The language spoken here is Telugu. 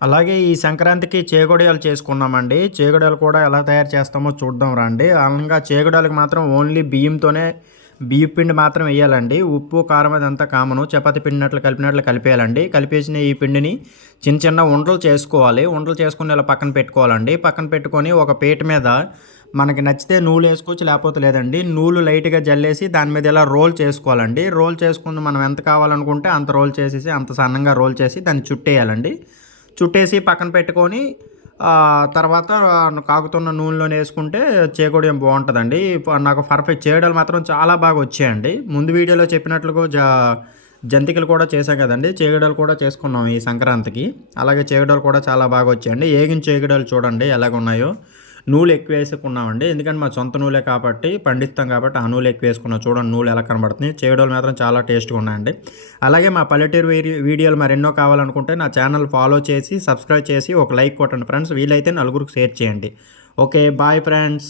అలాగే ఈ సంక్రాంతికి చేగొడియాలు చేసుకున్నామండి. చేగొడియాలు కూడా ఎలా తయారు చేస్తామో చూద్దాం రండి. అనంగా చేగొడియాలకి మాత్రం ఓన్లీ బియ్యంతోనే బియ్యపు పిండి మాత్రం ఎయ్యాలండి. ఉప్పు, కారం అదంతా కామను. చపాతీ పిండినట్లు కలిపినట్లు కలిపేయాలండి. కలిపేసిన ఈ పిండిని చిన్న చిన్న ఉండలు చేసుకోవాలి. ఉండలు చేసుకొని ఇలా పక్కన పెట్టుకోవాలండి. పక్కన పెట్టుకొని ఒక పీట మీద మనకి నచ్చితే నూలేసుకోవచ్చు, లేకపోతే లేదండి. నూలు లైట్‌గా జల్లేసి దాని మీద ఇలా రోల్ చేసుకోవాలండి. రోల్ చేసుకుని మనం ఎంత కావాలనుకుంటే అంత రోల్ చేసేసి, అంత సన్నంగా రోల్ చేసి దాన్ని చుట్టేయాలండి. చుట్టేసి పక్కన పెట్టుకొని తర్వాత కాగుతున్న నూనెలోనే యేసుకుంటే చేకోడియం బావుంటదండి. నాకు పర్ఫెక్ట్ చేగడలు మాత్రం చాలా బాగా వచ్చాయండి. ముందు వీడియోలో చెప్పినట్లుగా జంతికలు కూడా చేశాం కదండీ! చేగడలు కూడా చేసుకున్నాం ఈ సంక్రాంతికి. అలాగే చేగడలు కూడా చాలా బాగా వచ్చాయండి. ఏగిన చేగడలు చూడండి ఎలాగున్నాయో. నూలు ఎక్కువేసుకున్నామండి. ఎందుకంటే మా సొంత నూలే కాబట్టి పండిస్తాం కాబట్టి ఆ నూలు ఎక్కువేసుకున్నాం. చూడండి నూలు ఎలా కనబడుతుంది. చేగడలు మాత్రం చాలా టేస్ట్‌గా ఉన్నాయండి. అలాగే మా పల్లెటూరు వీడియోలు మరెన్నో కావాలనుకుంటే నా ఛానల్ ఫాలో చేసి, సబ్స్క్రైబ్ చేసి ఒక లైక్ కొట్టండి ఫ్రెండ్స్. వీలైతే నలుగురికి షేర్ చేయండి. ఓకే. Bye friends.